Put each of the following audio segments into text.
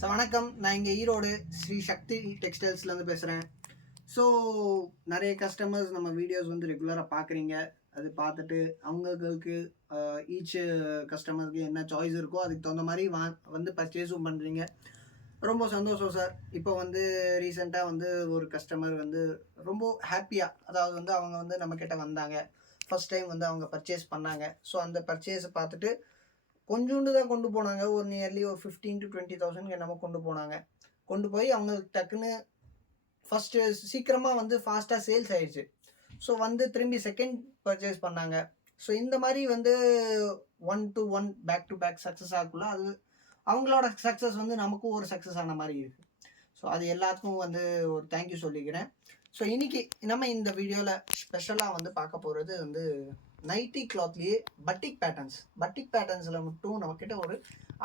So வணக்கம், நான் இங்கே ஈரோடு ஸ்ரீ சக்தி டெக்ஸ்டைல்ஸ்லேருந்து பேசுகிறேன். ஸோ நிறைய கஸ்டமர்ஸ் நம்ம வீடியோஸ் வந்து ரெகுலராக பார்க்குறீங்க. அது பார்த்துட்டு அவங்களுக்கு ஈச் கஸ்டமருக்கு என்ன சாய்ஸ் இருக்கோ அதுக்கு தகுந்த மாதிரி வந்து பர்ச்சேஸும் பண்ணுறீங்க. ரொம்ப சந்தோஷம் சார். இப்போ வந்து ரீசெண்டாக வந்து ஒரு கஸ்டமர் வந்து ரொம்ப ஹாப்பியாக, அதாவது வந்து அவங்க வந்து நம்மக்கிட்ட வந்தாங்க. ஃபஸ்ட் டைம் வந்து அவங்க பர்ச்சேஸ் பண்ணாங்க. ஸோ அந்த பர்ச்சேஸை பார்த்துட்டு கொஞ்சோண்டு தான் கொண்டு போனாங்க. ஒரு நியர்லி ஒரு 15,000 to 20,000 என்னமோ கொண்டு போனாங்க. கொண்டு போய் அவங்களுக்கு டக்குன்னு ஃபஸ்ட்டு சீக்கிரமாக வந்து ஃபாஸ்ட்டாக சேல்ஸ் ஆயிடுச்சு. ஸோ வந்து திரும்பி செகண்ட் பர்ச்சேஸ் பண்ணாங்க. ஸோ இந்த மாதிரி வந்து 1 to 1 back to back success ஆகக்குள்ள அது அவங்களோட சக்ஸஸ் வந்து நமக்கும் ஒரு சக்ஸஸ் ஆன மாதிரி இருக்குது. ஸோ அது எல்லாத்துக்கும் வந்து ஒரு தேங்க்யூ சொல்லிக்கிறேன். ஸோ இன்றைக்கி நம்ம இந்த வீடியோவில் ஸ்பெஷலாக வந்து பார்க்க போகிறது வந்து நைட்டி கிளாத்லேயே பட்டிக் பேட்டர்ன்ஸில் மட்டும் நம்மக்கிட்ட ஒரு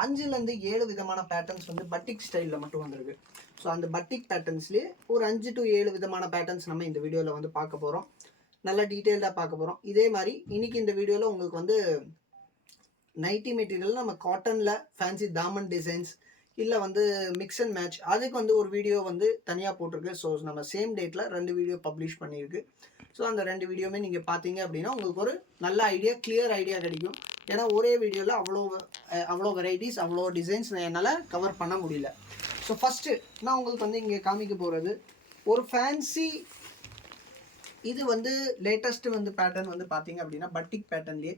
5லேருந்து 7 விதமான பேட்டர்ன்ஸ் வந்து பட்டிக் ஸ்டைலில் மட்டும் வந்திருக்கு. ஸோ அந்த பட்டிக் பேட்டர்ன்ஸ்லேயே ஒரு 5 to 7 விதமான பேட்டர்ன்ஸ் நம்ம இந்த வீடியோவில் வந்து பார்க்க போகிறோம். நல்லா டீட்டெயில்டாக பார்க்க போகிறோம். இதே மாதிரி இன்றைக்கி இந்த வீடியோவில் உங்களுக்கு வந்து நைட்டி மெட்டீரியல் நம்ம காட்டனில் ஃபேன்சி தாமன் டிசைன்ஸ் இல்லை வந்து மிக்ஸ் அண்ட் மேட்ச், அதுக்கு வந்து ஒரு வீடியோ வந்து தனியாக போட்டிருக்கு. ஸோ நம்ம சேம் டேட்டில் 2 வீடியோ பப்ளிஷ் பண்ணியிருக்கு. ஸோ அந்த 2 வீடியோவுமே நீங்கள் பார்த்தீங்க அப்படின்னா உங்களுக்கு ஒரு நல்ல ஐடியா, கிளியர் ஐடியா கிடைக்கும். ஏன்னா ஒரே வீடியோவில் அவ்வளோ வெரைட்டிஸ், அவ்வளோ டிசைன்ஸ் என்னால் கவர் பண்ண முடியல. ஸோ ஃபஸ்ட்டு நான் உங்களுக்கு வந்து இங்கே காமிக்க போகிறது ஒரு ஃபேன்சி, இது வந்து லேட்டஸ்ட்டு வந்து பேட்டர்ன் வந்து பார்த்தீங்க அப்படின்னா பட்டிக் பேட்டர்ன்லேயே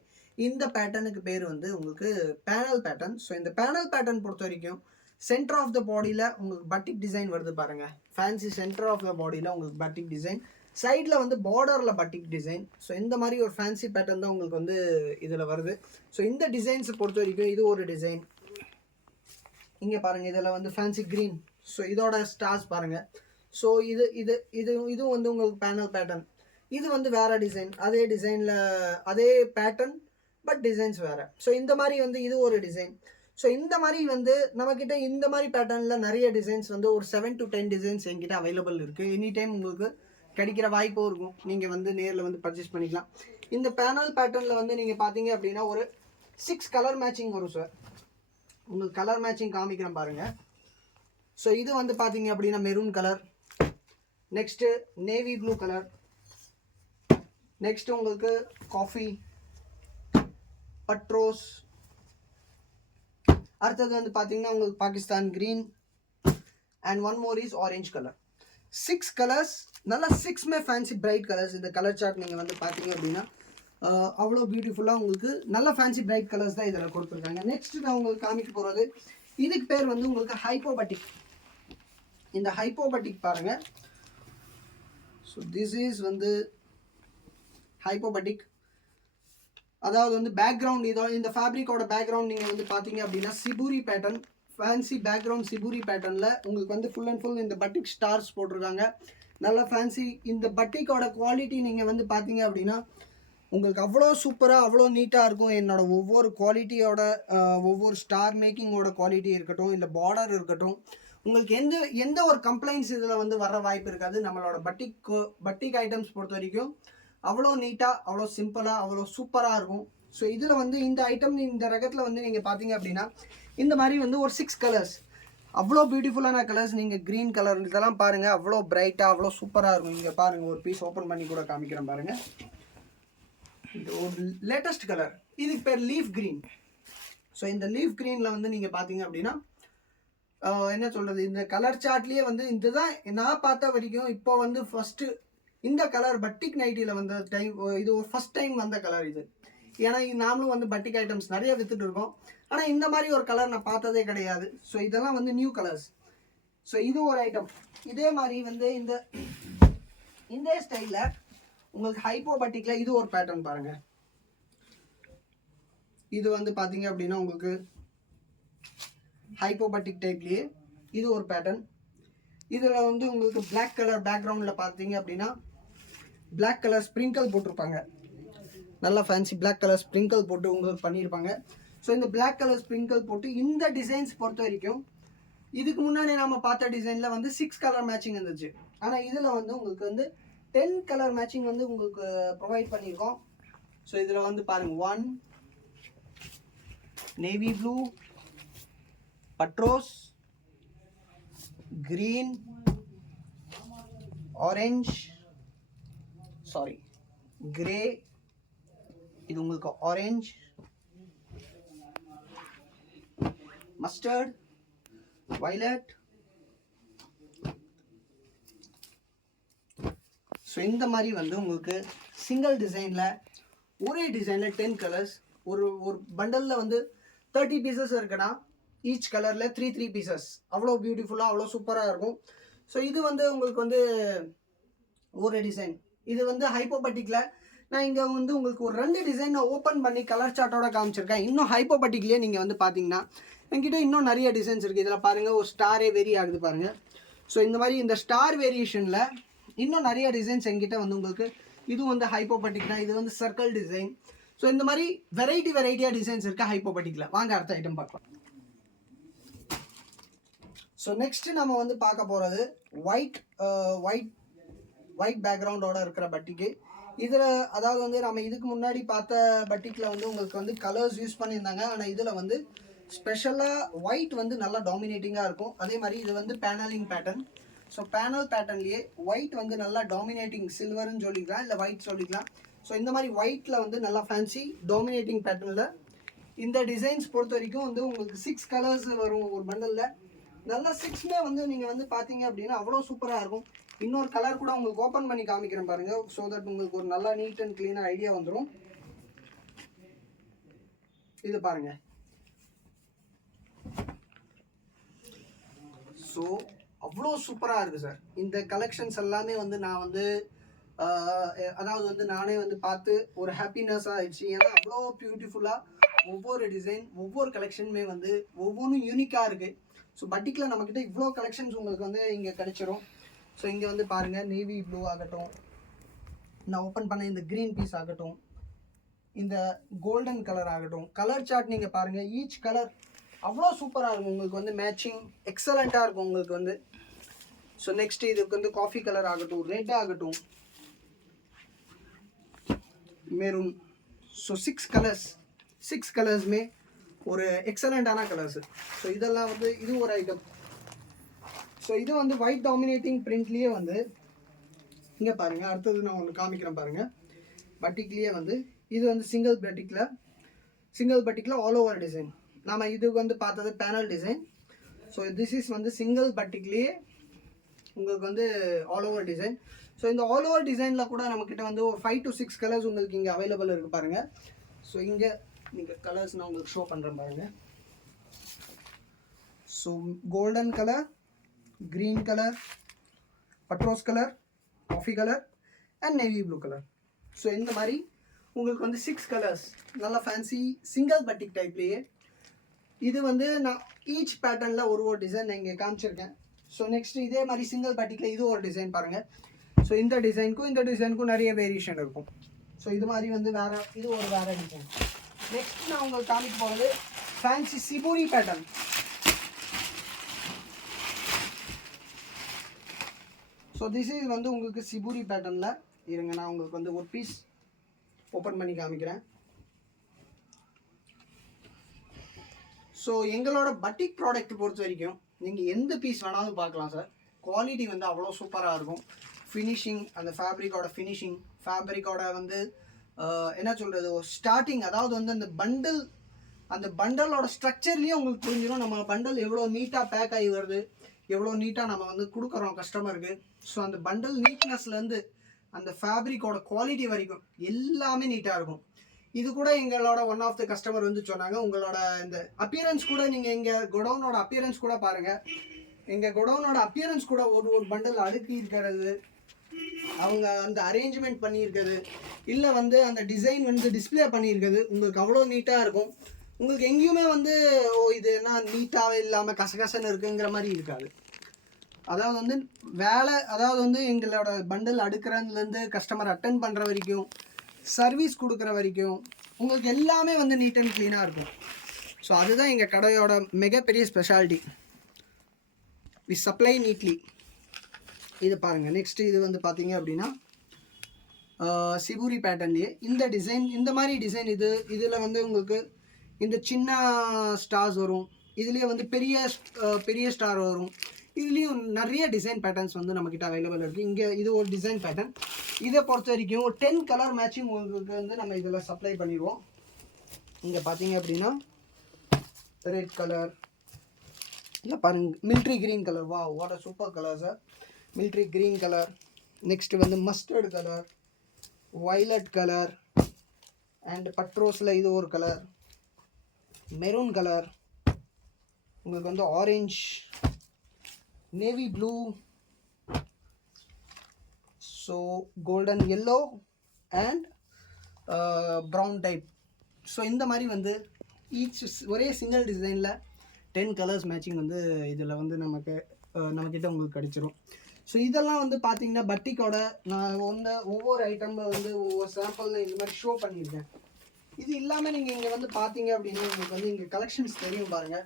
இந்த பேட்டர்னுக்கு பேர் வந்து உங்களுக்கு பேனல் பேட்டர்ன். ஸோ இந்த பேனல் பேட்டர்ன் பொறுத்த வரைக்கும் சென்டர் ஆஃப் த பாடியில் உங்களுக்கு பட்டிக் டிசைன் வருது பாருங்கள். ஃபேன்சி சென்டர் ஆஃப் த பாடியில் உங்களுக்கு பட்டிக் டிசைன், சைடில் வந்து பார்டரில் பட்டிக் டிசைன். ஸோ இந்த மாதிரி ஒரு ஃபேன்சி பேட்டர்ன் தான் உங்களுக்கு வந்து இதில் வருது. ஸோ இந்த டிசைன்ஸை பொறுத்த வரைக்கும் இது ஒரு டிசைன். இங்கே பாருங்கள், இதில் வந்து ஃபேன்சி க்ரீன். ஸோ இதோட ஸ்டார்ஸ் பாருங்கள். ஸோ இது வந்து உங்களுக்கு பேனல் பேட்டர்ன். இது வந்து வேறு டிசைன், அதே டிசைனில் அதே பேட்டர்ன் பட் டிசைன்ஸ் வேறு. ஸோ இந்த மாதிரி வந்து இது ஒரு டிசைன். ஸோ இந்த மாதிரி வந்து நம்மக்கிட்ட இந்த மாதிரி பேட்டர்னில் நிறைய டிசைன்ஸ் வந்து ஒரு 7 to 10 டிசைன்ஸ் என்கிட்ட அவைலபிள் இருக்குது. எனி டைம் உங்களுக்கு கிடைக்கிற வாய்ப்பும் இருக்கும். நீங்கள் வந்து நேரில் வந்து பர்ச்சேஸ் பண்ணிக்கலாம். இந்த பேனல் பேட்டர்னில் வந்து நீங்கள் பார்த்தீங்க அப்படின்னா ஒரு 6 கலர் மேட்சிங் வரும் சார். உங்களுக்கு கலர் மேட்சிங் காமிக்கிறேன் பாருங்கள். ஸோ இது வந்து பார்த்தீங்க அப்படின்னா maroon colour, next navy blue colour, next உங்களுக்கு காஃபி பட்ரோஸ், அடுத்தது வந்து பார்த்தீங்கன்னா உங்களுக்கு Pakistan green, and one more is orange colour. 6 colours, நல்லா 6மே ஃபேன்சி பிரைட் கலர்ஸ். இந்த கலர் சார்ட் நீங்கள் வந்து பார்த்தீங்க அப்படின்னா அவ்வளோ பியூட்டிஃபுல்லாக உங்களுக்கு நல்ல ஃபேன்சி பிரைட் கலர்ஸ் தான் இதில் கொடுத்துருக்காங்க. நெக்ஸ்ட்டு நான் உங்களுக்கு காமிக்க போகிறது இதுக்கு பேர் வந்து உங்களுக்கு ஹைப்போபட்டிக். இந்த ஹைப்போபட்டிக் பாருங்கள். ஸோ திஸ் இஸ் வந்து ஹைப்போபட்டிக். அதாவது வந்து பேக்ரவுண்ட், இந்த ஃபேப்ரிக்கோட பேக்ரவுண்ட் நீங்கள் வந்து பார்த்தீங்க அப்படின்னா சிபூரி பேட்டர்ன், ஃபேன்சி பேக்ரவுண்ட் சிபூரி பேட்டர்னில் உங்களுக்கு வந்து ஃபுல் அண்ட் ஃபுல் இந்த பட்டிக் ஸ்டார்ஸ் போட்டிருக்காங்க. நல்ல ஃபேன்சி. இந்த பட்டிக்கோட குவாலிட்டி நீங்கள் வந்து பார்த்தீங்க அப்படின்னா உங்களுக்கு அவ்வளோ சூப்பராக, அவ்வளோ நீட்டாக இருக்கும். என்னோட ஒவ்வொரு குவாலிட்டியோட ஒவ்வொரு ஸ்டார் மேக்கிங்கோட குவாலிட்டி இருக்கட்டும், இல்லை பார்டர் இருக்கட்டும், உங்களுக்கு எந்த ஒரு கம்ப்ளைண்ட்ஸ் இதில் வந்து வர வாய்ப்பு இருக்காது. நம்மளோட பட்டிக் ஐட்டம்ஸ் பொறுத்த வரைக்கும் அவ்வளோ நீட்டாக, அவ்வளோ சிம்பிளாக, அவ்வளோ சூப்பராக இருக்கும். ஸோ இதில் வந்து இந்த ஐட்டம், இந்த ரகத்தில் வந்து நீங்கள் பார்த்தீங்க அப்படின்னா இந்த மாதிரி வந்து ஒரு 6 கலர்ஸ், அவ்வளோ பியூட்டிஃபுல்லான கலர்ஸ். நீங்கள் க்ரீன் கலர் இதெல்லாம் பாருங்கள், அவ்வளோ பிரைட்டாக, அவ்வளோ சூப்பராக இருக்கும். இங்கே பாருங்கள், ஒரு பீஸ் ஓப்பன் பண்ணி கூட காமிக்கிறேன் பாருங்கள். இது ஒரு லேட்டஸ்ட் கலர், இதுக்கு பேர் லீஃப் க்ரீன். ஸோ இந்த லீஃப் க்ரீனில் வந்து நீங்கள் பார்த்தீங்க அப்படின்னா என்ன சொல்கிறது, இந்த கலர் சார்ட்லேயே வந்து இதுதான் நான் பார்த்த வரைக்கும் இப்போ வந்து ஃபஸ்ட்டு இந்த கலர் பட்டிக் நைட்டியில் வந்த டைம், இது ஒரு ஃபஸ்ட் டைம் வந்த கலர் இது. ஏன்னா நாமளும் வந்து பட்டிக் ஐட்டம்ஸ் நிறைய விற்றுட்டு இருக்கோம், ஆனால் இந்த மாதிரி ஒரு கலர் நான் பார்த்ததே கிடையாது. ஸோ இதெல்லாம் வந்து நியூ கலர்ஸ். ஸோ இது ஒரு ஐட்டம். இதே மாதிரி வந்து இந்த ஸ்டைலில் உங்களுக்கு ஹைப்போ பட்டிக்கில் இது ஒரு பேட்டர்ன் பாருங்கள். இது வந்து பார்த்தீங்க அப்படின்னா உங்களுக்கு ஹைப்போ பட்டிக் டைப்லேயே இது ஒரு பேட்டர்ன். இதில் வந்து உங்களுக்கு பிளாக் கலர் பேக்ரவுண்டில் பார்த்தீங்க அப்படின்னா பிளாக் கலர் ஸ்ப்ரிங்கிள் போட்டிருப்பாங்க. நல்லா ஃபேன்சி பிளாக் கலர் ஸ்ப்ரிங்கிள் போட்டு உங்களுக்கு பண்ணியிருப்பாங்க. ஸோ இந்த பிளாக் கலர் ஸ்ப்ரிங்கிள் போட்டு இந்த டிசைன்ஸ் பொறுத்த வரைக்கும் இதுக்கு முன்னாடி நம்ம பார்த்த டிசைனில் வந்து 6 கலர் மேட்சிங் இருந்துச்சு. ஆனால் இதில் வந்து உங்களுக்கு வந்து 10 கலர் மேட்சிங் வந்து உங்களுக்கு ப்ரொவைட் பண்ணியிருக்கோம். ஸோ இதில் வந்து பாருங்கள், 1 நேவி ப்ளூ, பட்ரோஸ், green, orange, sorry, grey, இது உங்களுக்கு orange, mustard, violet. ஸோ இந்த மாதிரி வந்து உங்களுக்கு சிங்கிள் டிசைனில் ஒரே டிசைனில் 10 கலர்ஸ் ஒரு ஒரு பண்டலில் வந்து 30 பீசஸ் இருக்குன்னா ஈச் கலரில் 3 பீசஸ் அவ்வளோ பியூட்டிஃபுல்லாக அவ்வளோ சூப்பராக இருக்கும். ஸோ இது வந்து உங்களுக்கு வந்து ஒரு டிசைன். இது வந்து ஹைப்போபட்டிக்கில் நான் இங்கே வந்து உங்களுக்கு ஒரு 2 டிசைனை ஓப்பன் பண்ணி கலர் சார்ட்டோட காமிச்சிருக்கேன். இன்னும் ஹைப்போபட்டிக்லேயே நீங்கள் வந்து பார்த்தீங்கன்னா என்கிட்ட இன்னும் நிறைய டிசைன்ஸ் இருக்குது. இதில் பாருங்கள் ஒரு ஸ்டாரே வேரி ஆகுது பாருங்கள். ஸோ இந்த மாதிரி இந்த ஸ்டார் வேரியேஷனில் இன்னும் நிறைய டிசைன்ஸ் என்கிட்ட வந்து உங்களுக்கு இது வந்து ஹைப்போபட்டிக் தான். இது வந்து சர்க்கிள் டிசைன். ஸோ இந்த மாதிரி வெரைட்டியாக டிசைன்ஸ் இருக்குது ஹைப்போபட்டிக்கில். வாங்க அடுத்த ஐட்டம் பார்க்கலாம். ஸோ நெக்ஸ்ட்டு நம்ம வந்து பார்க்க போகிறது ஒயிட் பேக்ரவுண்டோட இருக்கிற பட்டிக்கு. இதில் அதாவது வந்து நம்ம இதுக்கு முன்னாடி பார்த்த பட்டிக்கில் வந்து உங்களுக்கு வந்து கலர்ஸ் யூஸ் பண்ணியிருந்தாங்க. ஆனால் இதில் வந்து ஸ்பெஷலாக ஒயிட் வந்து நல்லா டாமினேட்டிங்காக இருக்கும். அதே மாதிரி இது வந்து பேனலிங் பேட்டர்ன். ஸோ பேனல் பேட்டர்ன்லேயே ஒயிட் வந்து நல்லா டாமினேட்டிங், சில்வர்னு சொல்லிக்கலாம் இல்லை ஒயிட் சொல்லிக்கலாம். ஸோ இந்த மாதிரி ஒயிட்டில் வந்து நல்லா ஃபேன்சி டாமினேட்டிங் பேட்டர்னில் இந்த டிசைன்ஸ் பொறுத்த வரைக்கும் வந்து உங்களுக்கு 6 கலர்ஸ் வரும் ஒரு பண்டலில். நல்லா 6மே வந்து நீங்கள் வந்து பார்த்தீங்க அப்படின்னா அவ்வளோ சூப்பராக இருக்கும். இன்னொரு கலர் கூட உங்களுக்கு ஓப்பன் பண்ணி காமிக்கிறேன் பாருங்கள். ஸோ தட் உங்களுக்கு ஒரு நல்லா நீட் அண்ட் க்ளீனாக ஐடியா வந்துடும். இது பாருங்கள். ஸோ அவ்வளோ சூப்பராக இருக்குது சார். இந்த கலெக்ஷன்ஸ் எல்லாமே வந்து நான் வந்து அதாவது வந்து நானே வந்து பார்த்து ஒரு ஹாப்பினஸ் ஆகிடுச்சு. ஏன்னா அவ்வளோ பியூட்டிஃபுல்லாக ஒவ்வொரு டிசைன் ஒவ்வொரு கலெக்ஷனுமே வந்து ஒவ்வொன்றும் யூனிக்காக இருக்குது. ஸோ பட்டிக்கில் நம்மக்கிட்ட இவ்வளோ கலெக்ஷன்ஸ் உங்களுக்கு வந்து இங்கே கிடைச்சிரும். ஸோ இங்கே வந்து பாருங்கள், நேவி ப்ளூ ஆகட்டும், நான் ஓப்பன் பண்ண இந்த க்ரீன் பீஸ் ஆகட்டும், இந்த கோல்டன் கலர் ஆகட்டும், கலர் சார்ட் நீங்கள் பாருங்கள். ஈச் கலர் அவ்வளோ சூப்பராக இருக்கும். உங்களுக்கு வந்து மேட்சிங் எக்ஸலண்ட்டாக இருக்கும் உங்களுக்கு வந்து. ஸோ நெக்ஸ்ட்டு இதுக்கு வந்து காஃபி கலர் ஆகட்டும், ரெட் ஆகட்டும், மெரூன். ஸோ 6 கலர்ஸுமே ஒரு எக்ஸலண்ட்டான கலர்ஸு. ஸோ இதெல்லாம் வந்து இது ஒரு ஐட்டம். ஸோ இது வந்து ஒயிட் டாமினேட்டிங் பிரிண்ட்லேயே வந்து இங்கே பாருங்கள். அடுத்தது நான் ஒன்று காமிக்கிறேன் பாருங்கள். பட்டிக்லேயே வந்து இது வந்து சிங்கிள் பட்டிக்கில் ஆல் ஓவர் டிசைன். நாம் இது வந்து பார்த்தது panel design. So this is வந்து சிங்கிள் பட்டிக்லேயே உங்களுக்கு வந்து ஆல் ஓவர் டிசைன். ஸோ இந்த ஆல் ஓவர் டிசைனில் கூட நம்மக்கிட்ட வந்து ஒரு 5 to 6 கலர்ஸ் உங்களுக்கு இங்கே அவைலபிள் இருக்குது பாருங்கள். ஸோ இங்கே நீங்கள் கலர்ஸ் நான் உங்களுக்கு ஷோ பண்ணுறேன் பாருங்கள். So golden colour, green colour, பட்ரோஸ் colour, coffee colour and navy blue colour. So இந்த மாதிரி உங்களுக்கு வந்து 6 கலர்ஸ் நல்லா ஃபேன்சி சிங்கிள் பட்டிக் டைப்லேயே. இது வந்து நான் ஈச் பேட்டர்னில் ஒரு டிசைன் நான் இங்கே காமிச்சிருக்கேன். ஸோ நெக்ஸ்ட் இதே மாதிரி சிங்கிள் பட்டிக்கில் இது ஒரு டிசைன் பாருங்கள். ஸோ இந்த டிசைனுக்கும் நிறைய வேரியேஷன் இருக்கும். ஸோ இது மாதிரி வந்து இது ஒரு வேறு டிசைன். நெக்ஸ்ட் நான் உங்களுக்கு காமிக்க போகிறது ஃபேன்சி சிபூரி பேட்டர்ன். ஸோ திஸ் இஸ் வந்து உங்களுக்கு சிபூரி பேட்டர்னில் இருங்க. நான் உங்களுக்கு வந்து ஒரு பீஸ் ஓப்பன் பண்ணி காமிக்கிறேன். ஸோ எங்களோட பட்டிக் ப்ராடக்ட் பொறுத்த வரைக்கும் நீங்கள் எந்த பீஸ் வேணாலும் பார்க்கலாம் சார். குவாலிட்டி வந்து அவ்வளோ சூப்பராக இருக்கும். ஃபினிஷிங், அந்த ஃபேப்ரிக்கோட ஃபினிஷிங், ஃபேப்ரிக்கோட வந்து என்ன சொல்கிறது, ஸ்டார்டிங் அதாவது வந்து அந்த பண்டலோட ஸ்ட்ரக்சர்லேயே உங்களுக்கு புரிஞ்சிடும் நம்ம பண்டல் எவ்வளோ நீட்டாக பேக் ஆகி வருது, எவ்வளோ நீட்டாக நம்ம வந்து கொடுக்குறோம் கஸ்டமருக்கு. ஸோ அந்த பண்டல் நீட்னஸ்லேருந்து அந்த ஃபேப்ரிக்கோட குவாலிட்டி வரைக்கும் எல்லாமே நீட்டாக இருக்கும். இது கூட எங்களோட ஒன் ஆஃப் த கஸ்டமர் வந்து சொன்னாங்க, உங்களோட இந்த அப்பியரன்ஸ் கூட நீங்கள் எங்கள் குடோனோட அப்பியரன்ஸ் கூட பாருங்கள். எங்கள் குடோனோட அப்பியரன்ஸ் கூட ஒரு பண்டல் அடுக்கி இருக்கிறது, அவங்க அந்த அரேஞ்ச்மெண்ட் பண்ணியிருக்கிறது, இல்லை வந்து அந்த டிசைன் வந்து டிஸ்பிளே பண்ணியிருக்கிறது உங்களுக்கு அவ்வளோ நீட்டாக இருக்கும். உங்களுக்கு எங்கேயுமே வந்து இது என்ன நீட்டாகவே இல்லாமல் கசகசன்னு இருக்குங்கிற மாதிரி இருக்காது. அதாவது வந்து எங்களோட பண்டல் அடுக்கிறதுலேருந்து கஸ்டமர் அட்டென்ட் பண்ணுற வரைக்கும், சர்வீஸ் கொடுக்குற வரைக்கும் உங்களுக்கு எல்லாமே வந்து நீட் அண்ட் க்ளீனாக இருக்கும். ஸோ அதுதான் எங்கள் கடையோட மிகப்பெரிய ஸ்பெஷாலிட்டி. We supply neatly. இது பாருங்கள். நெக்ஸ்ட்டு இது வந்து பார்த்தீங்க அப்படின்னா சிபூரி பேட்டர்ன்லேயே இந்த மாதிரி டிசைன். இதில் வந்து உங்களுக்கு இந்த சின்ன ஸ்டார்ஸ் வரும், இதுலேயே வந்து பெரிய ஸ்டார் வரும், இதுலேயும் நிறைய டிசைன் பேட்டர்ன்ஸ் வந்து நம்மக்கிட்ட அவைலபிள் இருக்குது. இங்கே இது ஒரு டிசைன் பேட்டர்ன். இதை பொறுத்த வரைக்கும் ஒரு 10 கலர் மேட்சிங் உங்களுக்கு வந்து நம்ம இதில் சப்ளை பண்ணிடுவோம். இங்கே பார்த்தீங்க அப்படின்னா ரெட் கலர், இல்லை பாருங்கள் மிலிட்ரி க்ரீன் கலர், வா what a super colour sir. Military green colour, next வந்து mustard colour, violet colour, and பட்ரோஸில் இது ஒரு கலர், மெரூன் கலர், உங்களுக்கு வந்து orange, navy blue, so golden yellow and brown type. So இந்த மாதிரி வந்து ஒரே சிங்கிள் டிசைனில் 10 கலர்ஸ் மேட்சிங் வந்து இதில் வந்து நம்மக்கிட்ட உங்களுக்கு கிடச்சிரும். ஸோ இதெல்லாம் வந்து பார்த்தீங்கன்னா பட்டிக்கோட நான் வந்து ஒவ்வொரு ஐட்டமில் வந்து ஒவ்வொரு சாம்பிளில் இந்த மாதிரி ஷோ பண்ணியிருக்கேன். இது இல்லாமல் நீங்கள் இங்கே வந்து பார்த்தீங்க அப்படின்னா உங்களுக்கு வந்து இங்கே கலெக்ஷன்ஸ் தெரியும் பாருங்கள்.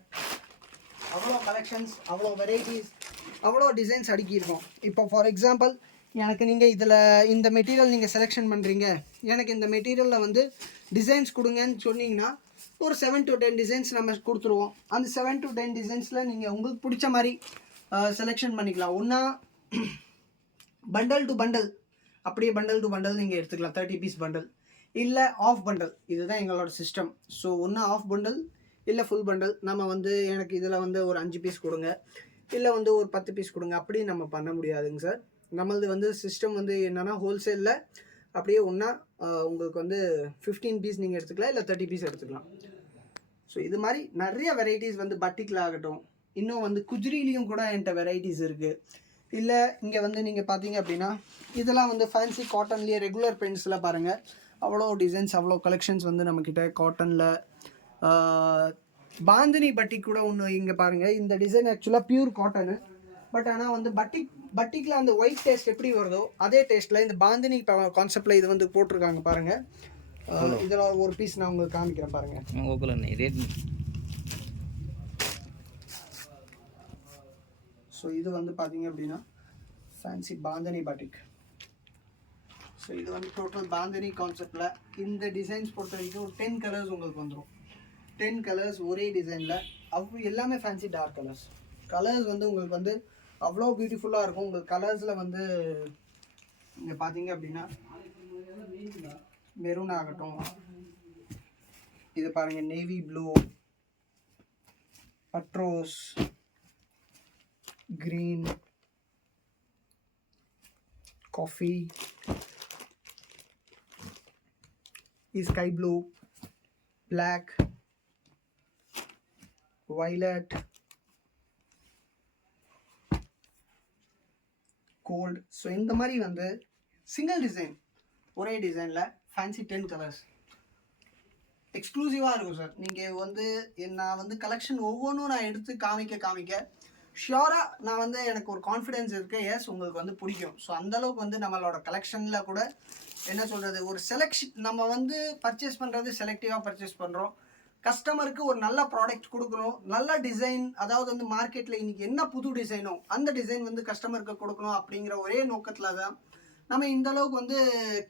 அவ்வளோ கலெக்ஷன்ஸ், அவ்வளோ வெரைட்டிஸ், அவ்வளோ டிசைன்ஸ் அடுக்கியிருக்கோம். இப்போ ஃபார் எக்ஸாம்பிள் எனக்கு நீங்கள் இதில் இந்த மெட்டீரியல் நீங்கள் செலெக்ஷன் பண்ணுறீங்க, எனக்கு இந்த மெட்டீரியலில் வந்து டிசைன்ஸ் கொடுங்கன்னு சொன்னீங்கன்னா ஒரு 7 to 10 டிசைன்ஸ் நம்ம கொடுத்துருவோம். அந்த 7 to 10 டிசைன்ஸில் நீங்கள் உங்களுக்கு பிடிச்ச மாதிரி செலெக்ஷன் பண்ணிக்கலாம். ஒன்றா பண்டல் டு பண்டல், அப்படியே பண்டல் டு பண்டல் நீங்கள் எடுத்துக்கலாம், 30 பீஸ் பண்டல், இல்லை ஆஃப் பண்டல். இதுதான் எங்களோட சிஸ்டம். ஸோ ஒன்றா ஆஃப் பண்டல் இல்லை ஃபுல் பண்டல். நம்ம வந்து எனக்கு இதில் வந்து ஒரு 5 பீஸ் கொடுங்க, இல்லை வந்து ஒரு 10 பீஸ் கொடுங்க, அப்படி நம்ம பண்ண முடியாதுங்க சார். நம்மளது வந்து சிஸ்டம் வந்து என்னென்னா ஹோல்சேலில் அப்படியே ஒன்றா உங்களுக்கு வந்து 15 பீஸ் நீங்கள் எடுத்துக்கலாம், இல்லை 30 பீஸ் எடுத்துக்கலாம். ஸோ இது மாதிரி நிறைய வெரைட்டிஸ் வந்து பட்டிக்கில் ஆகட்டும், இன்னும் வந்து குஜ்ரிலையும் கூட என்கிட்ட வெரைட்டிஸ் இருக்குது. இல்லை இங்கே வந்து நீங்கள் பார்த்தீங்க அப்படின்னா இதெல்லாம் வந்து ஃபேன்சி காட்டன்லேயே ரெகுலர் பிரிண்ட்ஸில் பாருங்கள், அவ்வளோ டிசைன்ஸ், அவ்வளோ கலெக்ஷன்ஸ் வந்து நம்மக்கிட்ட காட்டனில். பாந்தினி பட்டிக் கூட ஒன்று இங்கே பாருங்கள். இந்த டிசைன் ஆக்சுவலாக பியூர் காட்டனு, பட் ஆனால் வந்து பட்டிக்கில் அந்த ஒயிட் டேஸ்ட் எப்படி வருதோ அதே டேஸ்ட்டில் இந்த பாந்தினி கான்செப்டில் இது வந்து போட்டிருக்காங்க பாருங்கள். இதில் ஒரு பீஸ் நான் உங்களுக்கு காமிக்கிறேன் பாருங்கள். ஸோ இது வந்து பார்த்தீங்க அப்படின்னா ஃபேன்சி பாந்தினி பட்டிக். ஸோ இது வந்து டோட்டல் பாந்தினி கான்செப்டில் இந்த டிசைன்ஸ் பொறுத்த வரைக்கும் ஒரு 10 கலர்ஸ் உங்களுக்கு வந்துடும். 10 கலர்ஸ் ஒரே டிசைனில், எல்லாமே ஃபேன்சி டார்க் கலர்ஸ். கலர்ஸ் வந்து உங்களுக்கு வந்து அவ்வளோ பியூட்டிஃபுல்லாக இருக்கும். உங்களுக்கு கலர்ஸில் வந்து இங்கே பார்த்தீங்க அப்படின்னா மெரூன் ஆகட்டும், இது பாருங்கள் நேவி ப்ளூ, பட்ரோஸ் green, coffee, sky blue, black, violet, gold. So இந்த மாதிரி வந்து சிங்கிள் டிசைன் ஒரே டிசைனில் ஃபேன்சி 10 கலர்ஸ் எக்ஸ்க்ளூசிவாக இருக்கும் சார். நீங்கள் வந்து நான் வந்து கலெக்ஷன் ஒவ்வொன்றும் நான் எடுத்து காமிக்க ஷியோராக நான் வந்து எனக்கு ஒரு கான்ஃபிடென்ஸ் இருக்குது, எஸ் உங்களுக்கு வந்து பிடிக்கும். ஸோ அந்தளவுக்கு வந்து நம்மளோட கலெக்ஷனில் கூட என்ன சொல்கிறது, ஒரு செலெக்ஷன் நம்ம வந்து பர்ச்சேஸ் பண்ணுறது செலக்டிவாக பர்ச்சேஸ் பண்ணுறோம். கஸ்டமருக்கு ஒரு நல்ல ப்ராடக்ட் கொடுக்கணும், நல்ல டிசைன், அதாவது வந்து மார்க்கெட்டில் இன்றைக்கி என்ன புது டிசைனோ அந்த டிசைன் வந்து கஸ்டமருக்கு கொடுக்கணும் அப்படிங்கிற ஒரே நோக்கத்தில் தான் நம்ம இந்தளவுக்கு வந்து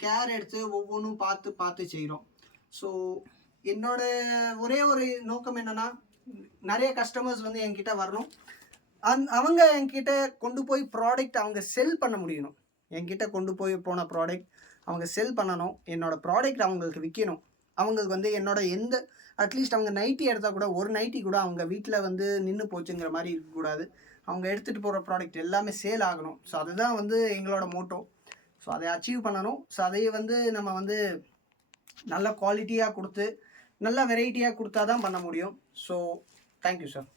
கேர் எடுத்து ஒவ்வொன்றும் பார்த்து செய்கிறோம். ஸோ என்னோட ஒரே ஒரு நோக்கம் என்னென்னா, நிறைய கஸ்டமர்ஸ் வந்து என்கிட்ட வரணும், அவங்க என்கிட்ட கொண்டு போய் ப்ராடக்ட் அவங்க செல் பண்ண முடியணும். என்கிட்ட கொண்டு போய் போன ப்ராடக்ட் அவங்க செல் பண்ணணும், என்னோடய ப்ராடக்ட் அவங்களுக்கு விற்கணும். அவங்களுக்கு வந்து என்னோட அட்லீஸ்ட் அவங்க நைட்டி எடுத்தால் கூட ஒரு நைட்டி கூட அவங்க வீட்டில் வந்து நின்று போச்சுங்கிற மாதிரி இருக்கக்கூடாது. அவங்க எடுத்துகிட்டு போகிற ப்ராடக்ட் எல்லாமே சேல் ஆகணும். ஸோ அதுதான் வந்து எங்களோட மோட்டோ. ஸோ அதை அச்சீவ் பண்ணணும். ஸோ அதையே வந்து நம்ம வந்து நல்ல குவாலிட்டியாக கொடுத்து நல்ல வெரைட்டியாக கொடுத்தா தான் பண்ண முடியும். So thank you sir.